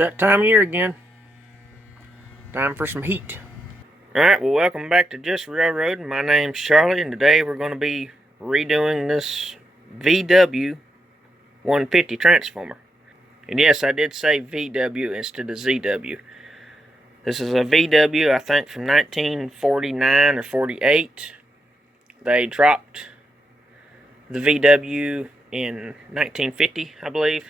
that time of year again. Time for some heat. Alright, well, welcome back to Just Railroading. My name's Charlie, and today we're going to be redoing this VW 150 transformer. And yes, I did say VW instead of ZW. This is a VW, I think, from 1949 or 48. They dropped the VW in 1950, I believe.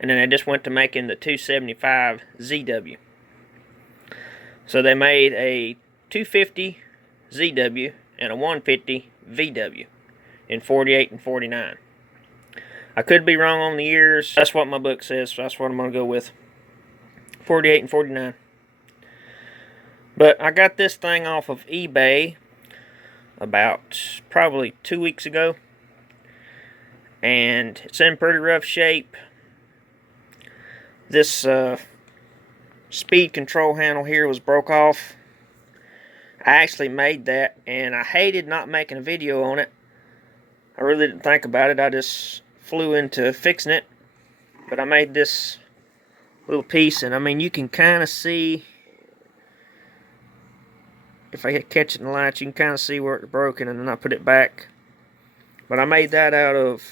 And then they just went to making the 275 ZW. So they made a 250 ZW and a 150 VW in 48 and 49. I could be wrong on the years. That's what my book says, so that's what I'm going to go with. 48 and 49. But I got this thing off of eBay about probably 2 weeks ago. And it's in pretty rough shape. This speed control handle here was broke off. I actually made that, and I hated not making a video on it. I really didn't think about it. I just flew into fixing it. But I made this little piece, and I mean, you can kind of see, if I catch it in the light, you can kind of see where it's broken, and then I put it back. But I made that out of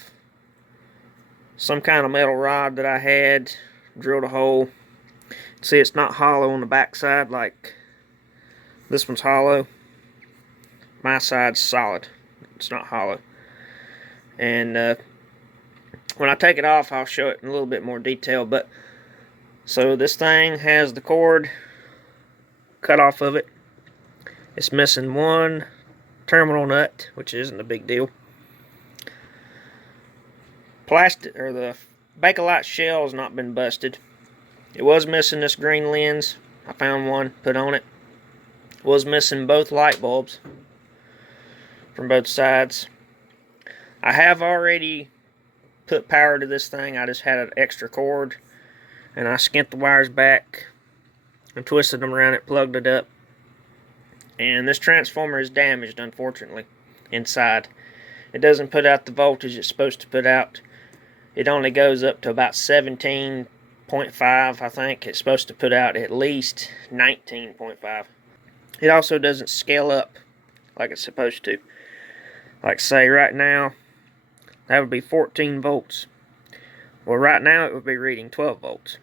some kind of metal rod that I had. Drilled a hole. See, it's not hollow on the back side like this one's hollow. My side's solid. It's not hollow. And when I take it off, I'll show it in a little bit more detail. But so this thing has the cord cut off of it. It's missing one terminal nut, which isn't a big deal. Plastic, or the Bakelite shell has not been busted. It was missing this green lens. I found one, put on it. Was missing both light bulbs from both sides. I have already put power to this thing. I just had an extra cord, and I skint the wires back and twisted them around it, plugged it up. And this transformer is damaged, unfortunately, inside. It doesn't put out the voltage it's supposed to put out. It only goes up to about 17.5, I think. It's supposed to put out at least 19.5. It also doesn't scale up like it's supposed to. Like, say, right now, that would be 14 volts. Well, right now, it would be reading 12 volts.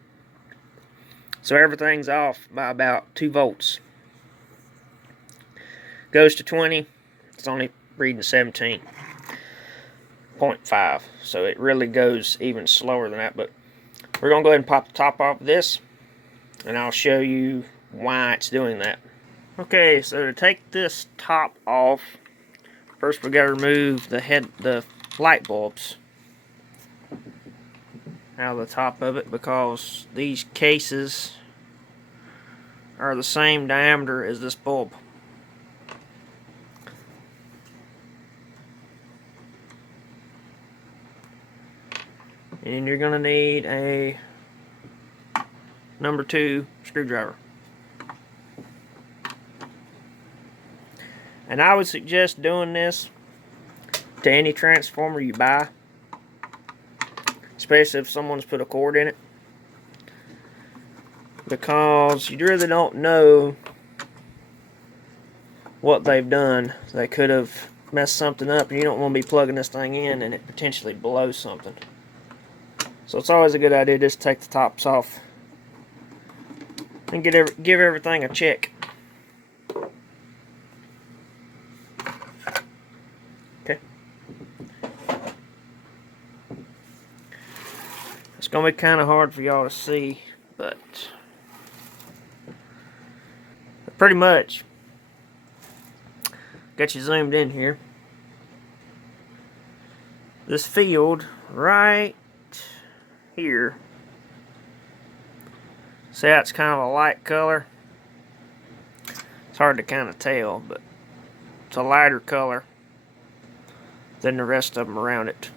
So everything's off by about 2 volts. Goes to 20, it's only reading 17.5. So it really goes even slower than that. But we're going to go ahead and pop the top off of this, and I'll show you why it's doing that. Okay, so to take this top off, first we got to remove the light bulbs out of the top of it, because these cases are the same diameter as this bulb. And you're going to need a number 2 screwdriver. And I would suggest doing this to any transformer you buy, especially if someone's put a cord in it, because you really don't know what they've done. They could have messed something up, and you don't want to be plugging this thing in and it potentially blows something. So it's always a good idea just to take the tops off and give everything a check. Okay. It's going to be kind of hard for y'all to see, but pretty much got you zoomed in here. This field right here, see how it's kind of a light color? It's hard to kind of tell, but it's a lighter color than the rest of them around it.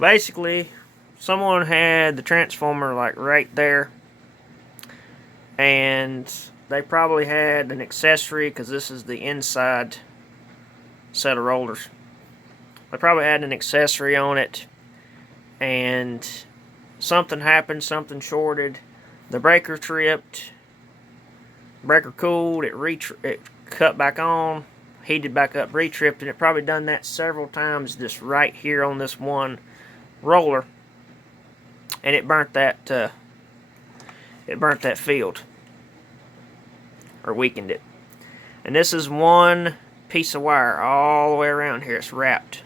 Basically, someone had the transformer like right there, and they probably had an accessory, because this is the inside set of rollers. They probably had an accessory on it, and something happened, something shorted, the breaker tripped, breaker cooled, it cut back on, heated back up, re-tripped, and it probably done that several times just right here on this one roller, and it burnt that field, or weakened it. And this is one piece of wire all the way around here. It's wrapped.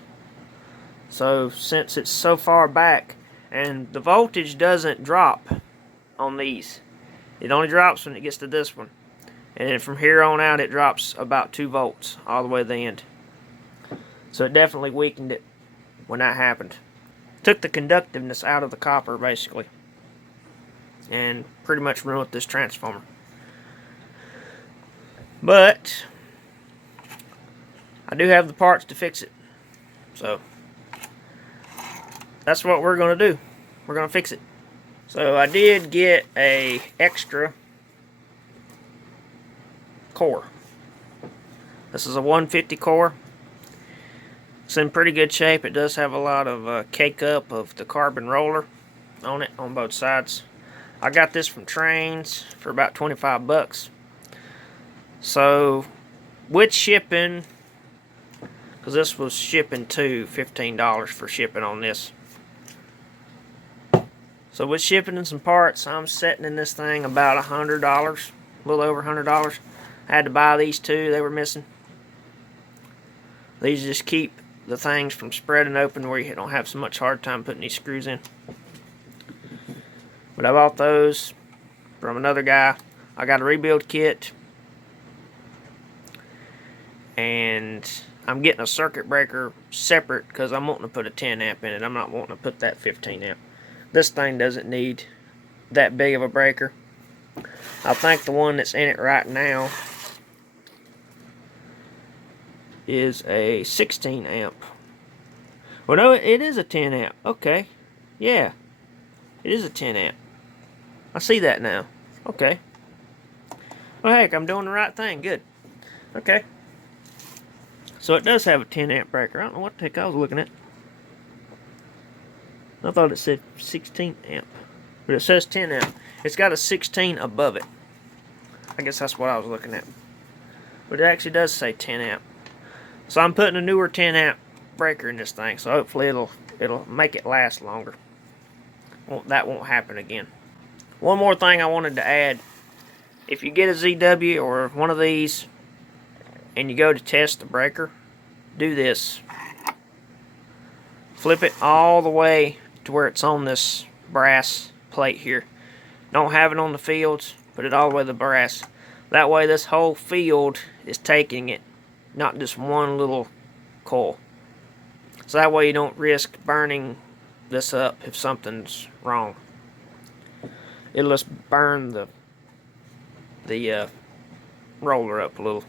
So since it's so far back, and the voltage doesn't drop on these, it only drops when it gets to this one, and then from here on out it drops about 2 volts all the way to the end. So it definitely weakened it when that happened. Took the conductiveness out of the copper basically, and pretty much ruined this transformer. But I do have the parts to fix it, so that's what we're going to do. We're going to fix it. So I did get a extra core. This is a 150 core. It's in pretty good shape. It does have a lot of cake up of the carbon roller on it on both sides. I got this from Trains for about 25 bucks. So with shipping, because this was shipping too, $15 for shipping on this. So with shipping and some parts, I'm setting in this thing about $100, a little over $100. I had to buy these two, they were missing. These just keep the things from spreading open where you don't have so much hard time putting these screws in. But I bought those from another guy. I got a rebuild kit. And I'm getting a circuit breaker separate because I'm wanting to put a 10 amp in it. I'm not wanting to put that 15 amp. This thing doesn't need that big of a breaker. I think the one that's in it right now is a 16 amp. Well, no, it is a 10 amp. Okay. Yeah. It is a 10 amp. I see that now. Okay. Well, heck, I'm doing the right thing. Good. Okay. So it does have a 10 amp breaker. I don't know what the heck I was looking at. I thought it said 16 amp. But it says 10 amp. It's got a 16 above it. I guess that's what I was looking at. But it actually does say 10 amp. So I'm putting a newer 10 amp breaker in this thing. So hopefully it'll make it last longer. That won't happen again. One more thing I wanted to add. If you get a ZW or one of these and you go to test the breaker, do this. Flip it all the way to where it's on this brass plate here. Don't have it on the fields, put it all the way to the brass. That way this whole field is taking it, not just one little coil. So that way you don't risk burning this up if something's wrong. It'll just burn the roller up a little.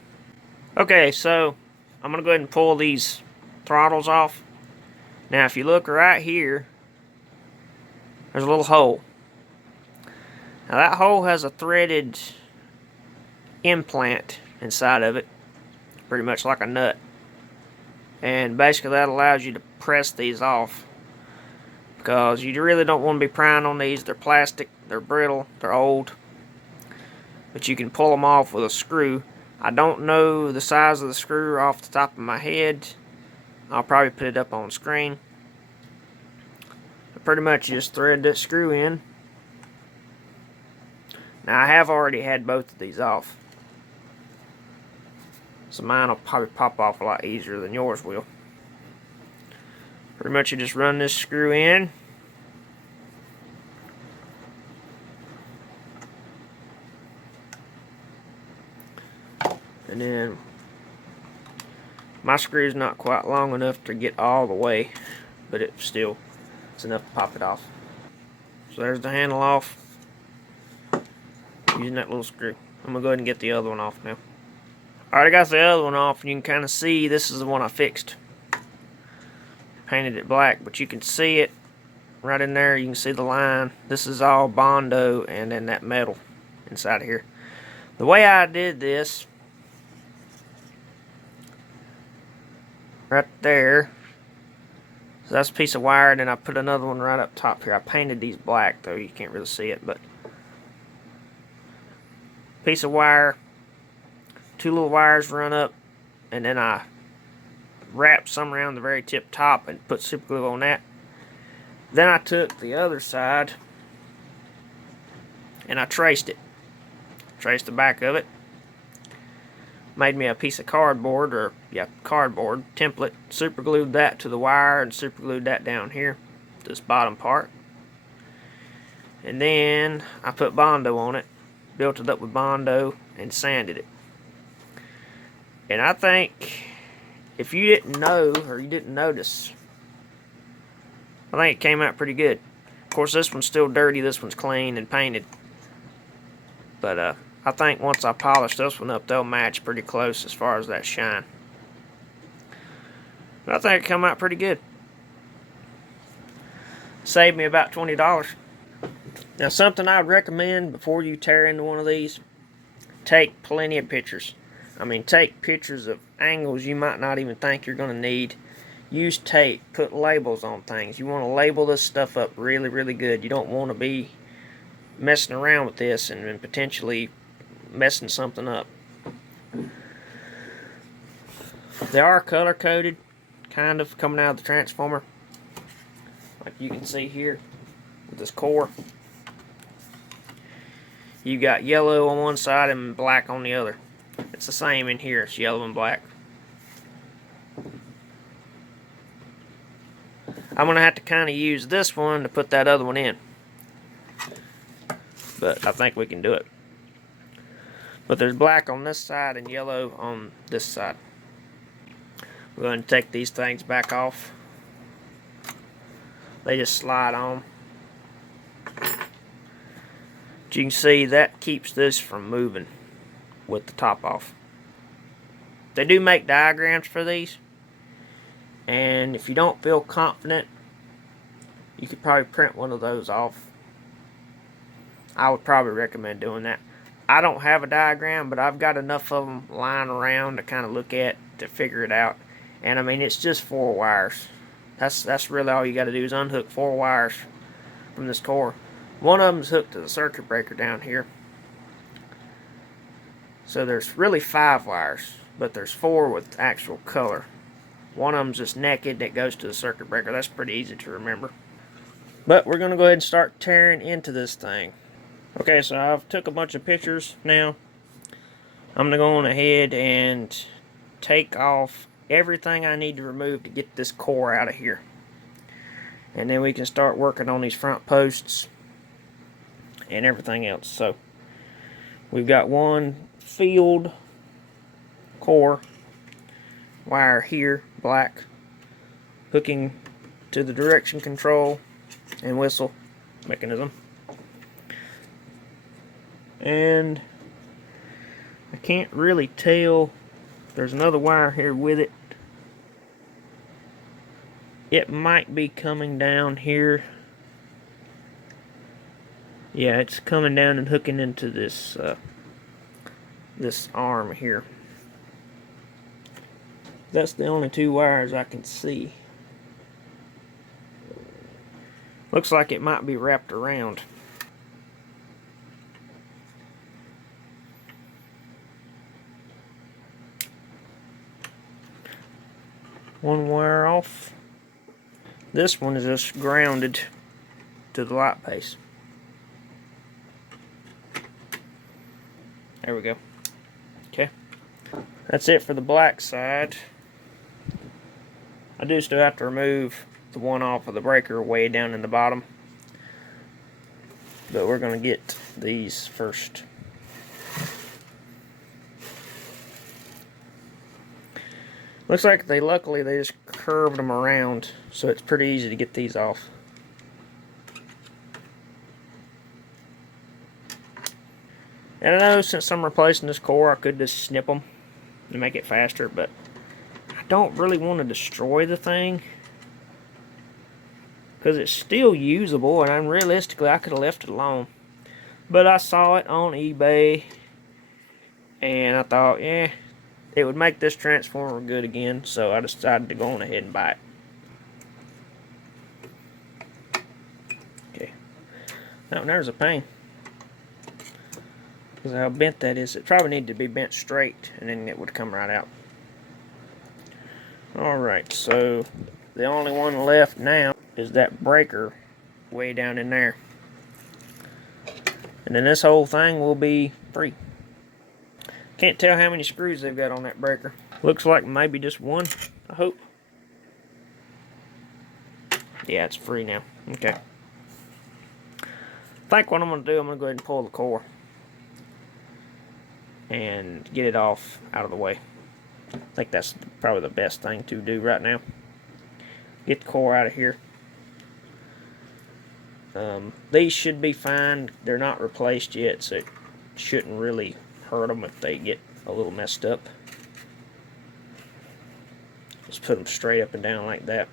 Okay, so I'm going to go ahead and pull these throttles off. Now if you look right here, there's a little hole. Now that hole has a threaded implant inside of it, pretty much like a nut. And basically that allows you to press these off, because you really don't want to be prying on these. They're plastic, they're brittle, they're old. But you can pull them off with a screw. I don't know the size of the screw off the top of my head. I'll probably put it up on screen. But pretty much just thread that screw in. Now I have already had both of these off, so mine will probably pop off a lot easier than yours will. Pretty much you just run this screw in. And then my screw's not quite long enough to get all the way, but it's enough to pop it off. So there's the handle off, using that little screw. I'm gonna go ahead and get the other one off now. Alright, I got the other one off, and you can kind of see this is the one I fixed. Painted it black, but you can see it right in there. You can see the line. This is all Bondo and then that metal inside of here. The way I did this, right there, So that's a piece of wire, and then I put another one right up top here. I painted these black, though you can't really see it, but piece of wire, two little wires run up, and then I wrapped some around the very tip top and put super glue on that. Then I took the other side and I traced it. Traced the back of it. Made me a piece of cardboard, or cardboard template. Super glued that to the wire and super glued that down here, this bottom part. And then I put Bondo on it, built it up with Bondo, and sanded it. And I think, if you didn't know or you didn't notice, I think it came out pretty good. Of course, this one's still dirty, this one's clean and painted. But I think once I polish this one up, they'll match pretty close as far as that shine. But I think it come out pretty good. Saved me about $20. Now, something I'd recommend before you tear into one of these, take plenty of pictures. I mean, take pictures of angles you might not even think you're going to need. Use tape. Put labels on things. You want to label this stuff up really, really good. You don't want to be messing around with this and potentially messing something up. They are color coded, kind of, coming out of the transformer, like you can see here with this core. You got yellow on one side and black on the other. It's the same in here. It's yellow and black. I'm going to have to kind of use this one to put that other one in, but I think we can do it. But there's black on this side and yellow on this side. We're going to take these things back off. They just slide on. But you can see that keeps this from moving with the top off. They do make diagrams for these, and if you don't feel confident, you could probably print one of those off. I would probably recommend doing that. I don't have a diagram, but I've got enough of them lying around to kind of look at to figure it out. And I mean, it's just 4 wires. That's really all you got to do is unhook 4 wires from this core. One of them is hooked to the circuit breaker down here. So there's really 5 wires, but there's 4 with actual color. One of them's just naked that goes to the circuit breaker. That's pretty easy to remember. But we're going to go ahead and start tearing into this thing. Okay, so I've took a bunch of pictures now. I'm going to go on ahead and take off everything I need to remove to get this core out of here. And then we can start working on these front posts and everything else. So we've got one field core wire here, black, hooking to the direction control and whistle mechanism. And I can't really tell. There's another wire here with it. It might be coming down here. Yeah, it's coming down and hooking into this this arm here. That's the only 2 wires I can see. Looks like it might be wrapped around. One wire off. This one is just grounded to the light base. There we go. Okay. That's it for the black side. I do still have to remove the one off of the breaker way down in the bottom. But we're going to get these first. Looks like luckily they just curved them around, so it's pretty easy to get these off. And I know since I'm replacing this core, I could just snip them to make it faster, but I don't really want to destroy the thing because it's still usable, and realistically I could have left it alone. But I saw it on eBay, and I thought, yeah, it would make this transformer good again, so I decided to go on ahead and buy it. Oh, there's a pain. Because how bent that is. It probably needed to be bent straight, and then it would come right out. Alright, so the only one left now is that breaker way down in there. And then this whole thing will be free. Can't tell how many screws they've got on that breaker. Looks like maybe just one, I hope. Yeah, it's free now. Okay. I think what I'm going to do, I'm going to go ahead and pull the core and get it off out of the way. I think that's probably the best thing to do right now. Get the core out of here. These should be fine. They're not replaced yet, so it shouldn't really hurt them if they get a little messed up. Just put them straight up and down like that.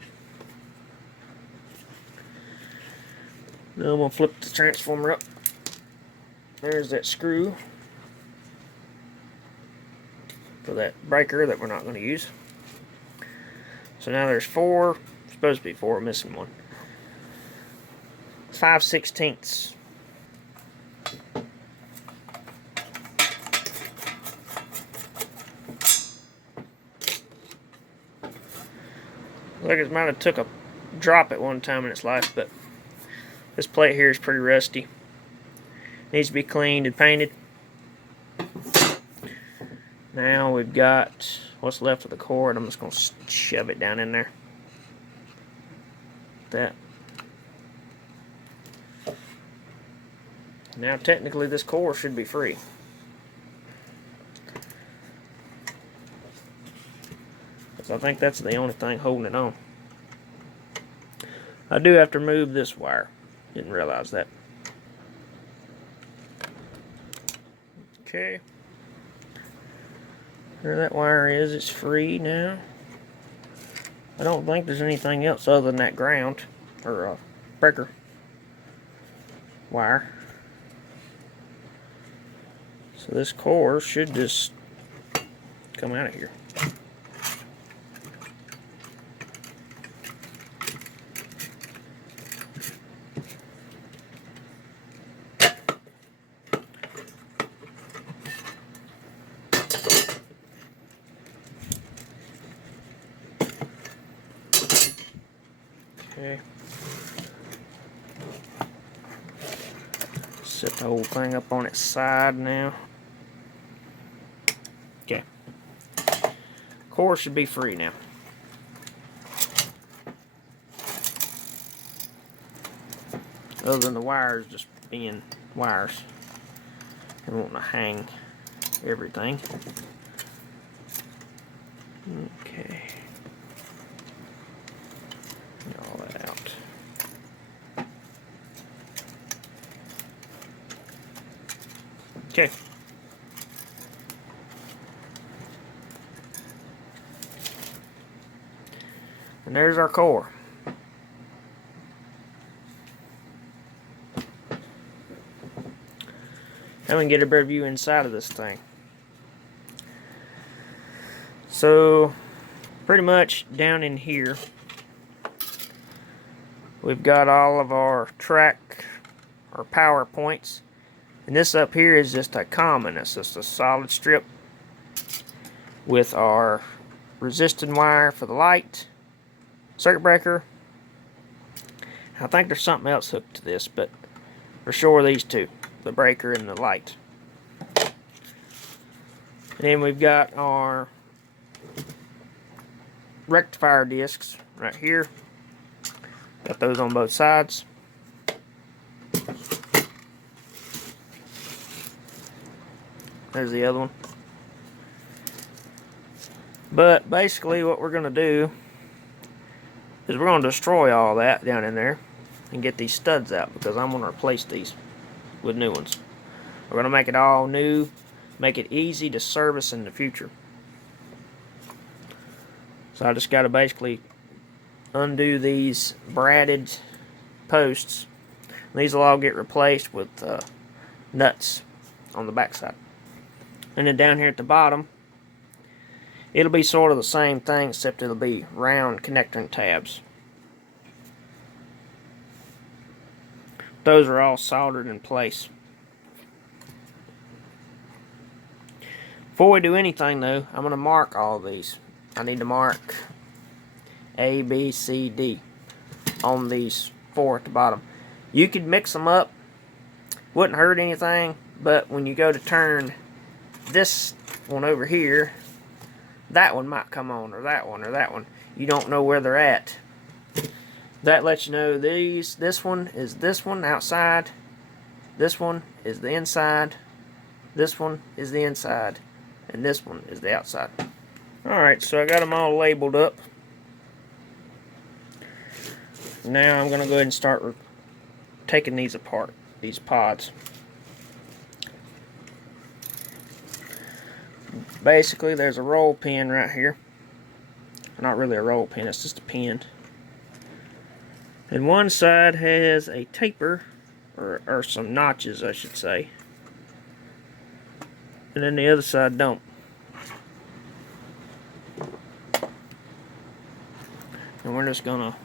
Now I'm going to flip the transformer up. There's that screw for that breaker that we're not going to use. So now there's four, supposed to be four, missing one. 5/16. Like it might have took a drop at one time in its life, but this plate here is pretty rusty. Needs to be cleaned and painted. Now we've got what's left of the cord. I'm just going to shove it down in there. That. Now technically this core should be free. So I think that's the only thing holding it on. I do have to remove this wire. Didn't realize that. Okay. There that wire is. It's free now. I don't think there's anything else other than that ground or breaker wire. So this core should just come out of here. Okay. Set the whole thing up on its side now. Okay. Core should be free now. Other than the wires just being wires and wanting to hang everything. Okay. Get all that out. Okay. And there's our core. Now we can get a better view inside of this thing. So, pretty much down in here, we've got all of our track or power points. And this up here is just a common. It's just a solid strip with our resisting wire for the light, circuit breaker. I think there's something else hooked to this, but for sure these two, the breaker and the light. And then we've got our rectifier discs right here. Got those on both sides. There's the other one. But basically what we're going to do is we're going to destroy all that down in there and get these studs out, because I'm going to replace these with new ones. We're going to make it all new, make it easy to service in the future. So I just got to basically undo these braided posts. These will all get replaced with nuts on the backside. And then down here at the bottom, it'll be sort of the same thing, except it'll be round connector and tabs. Those are all soldered in place. Before we do anything though, I'm going to mark all these. I need to mark A, B, C, D on these 4 at the bottom. You could mix them up, wouldn't hurt anything, but when you go to turn this one over here, that one might come on, or that one, or that one. You don't know where they're at. That lets you know this one is this one outside, this one is the inside, this one is the inside, and this one is the outside. Alright, so I got them all labeled up. Now I'm going to go ahead and start taking these apart, these pods. Basically, there's a roll pin right here. Not really a roll pin, it's just a pin. And one side has a taper, or some notches, I should say. And then the other side don't. And we're just gonna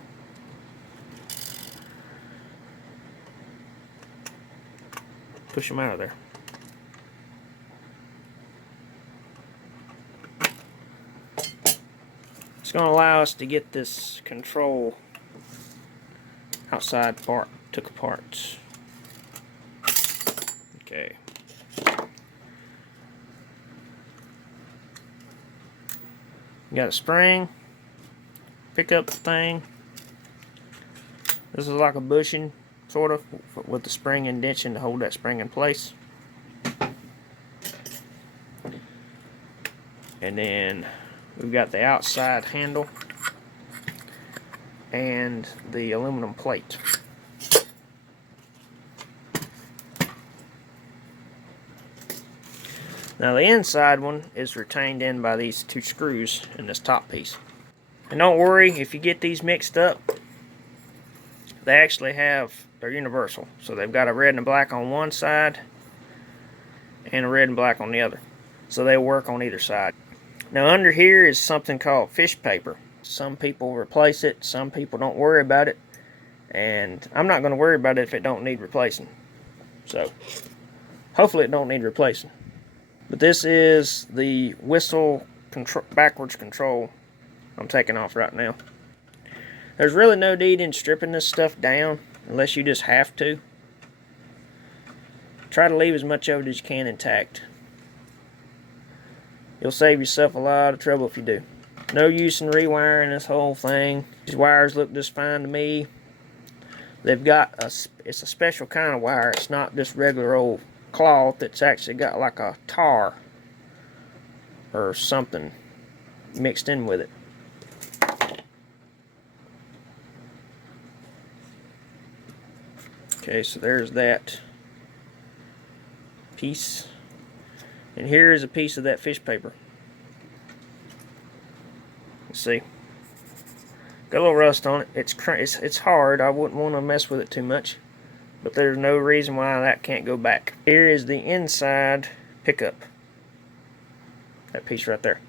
push them out of there. It's going to allow us to get this control outside part took apart. Okay. You got a spring, pickup thing. This is like a bushing, sort of, with the spring indentation to hold that spring in place. And then we've got the outside handle and the aluminum plate. Now the inside one is retained in by these 2 screws in this top piece. And don't worry if you get these mixed up. They actually they're universal. So they've got a red and a black on one side and a red and black on the other. So they work on either side. Now under here is something called fish paper. Some people replace it, some people don't worry about it. And I'm not going to worry about it if it don't need replacing. So hopefully it don't need replacing. But this is the whistle backwards control I'm taking off right now. There's really no need in stripping this stuff down unless you just have to. Try to leave as much of it as you can intact. You'll save yourself a lot of trouble if you do. No use in rewiring this whole thing. These wires look just fine to me. They've got it's a special kind of wire. It's not just regular old cloth. It's actually got like a tar or something mixed in with it. Okay, so there's that piece. And here is a piece of that fish paper. Let's see. Got a little rust on it. It's hard. I wouldn't want to mess with it too much. But there's no reason why that can't go back. Here is the inside pickup. That piece right there.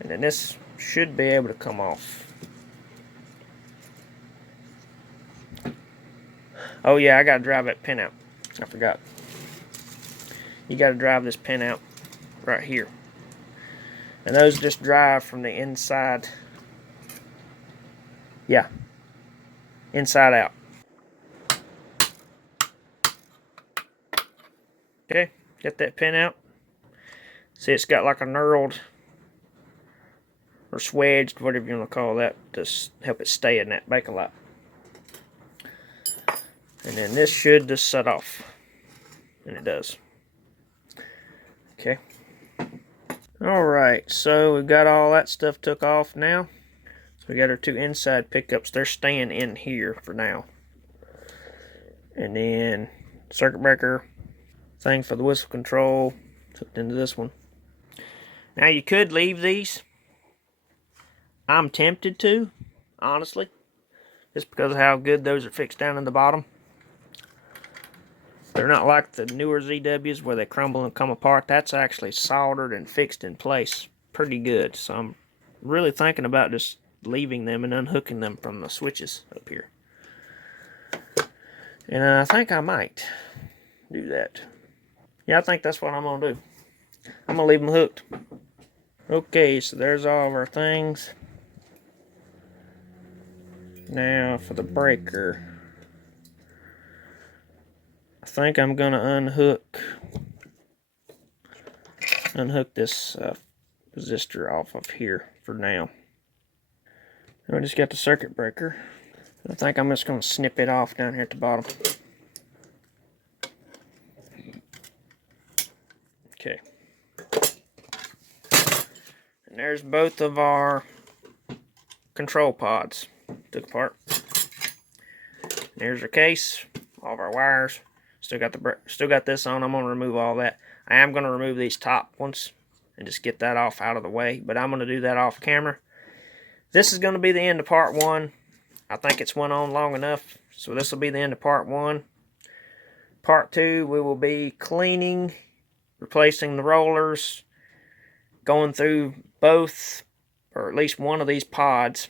And then this should be able to come off. Oh yeah, I gotta drive that pin out. I forgot. You gotta drive this pin out right here. And those just drive from the inside. Yeah. Inside out. Okay, get that pin out. See, it's got like a knurled or swedged, whatever you want to call that, to help it stay in that Bakelite. And then this should just set off. And it does. Okay. Alright, so we've got all that stuff took off now. So we got our 2 inside pickups. They're staying in here for now. And then circuit breaker thing for the whistle control hooked into this one. Now you could leave these. I'm tempted to, honestly. Just because of how good those are fixed down in the bottom. They're not like the newer ZWs where they crumble and come apart. That's actually soldered and fixed in place pretty good. So I'm really thinking about just leaving them and unhooking them from the switches up here. And I think I might do that. Yeah, I think that's what I'm going to do. I'm going to leave them hooked. Okay, so there's all of our things. Now for the breaker. I think I'm going to unhook this resistor off of here for now. And we just got the circuit breaker. I think I'm just going to snip it off down here at the bottom. Okay. And there's both of our control pods. Took apart. There's our case, all of our wires. Still got this on. I'm going to remove all that. I am going to remove these top ones and just get that off out of the way, but I'm going to do that off camera. This is going to be the end of part 1. I think it's went on long enough, so this will be the end of part 1. Part 2, we will be cleaning, replacing the rollers, going through both, or at least one of these pods,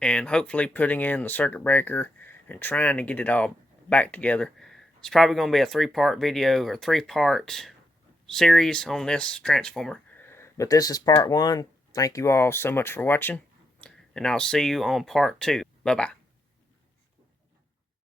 and hopefully putting in the circuit breaker and trying to get it all back together. It's probably going to be a 3-part video or 3-part series on this transformer. But this is part 1. Thank you all so much for watching, and I'll see you on part 2. Bye-bye.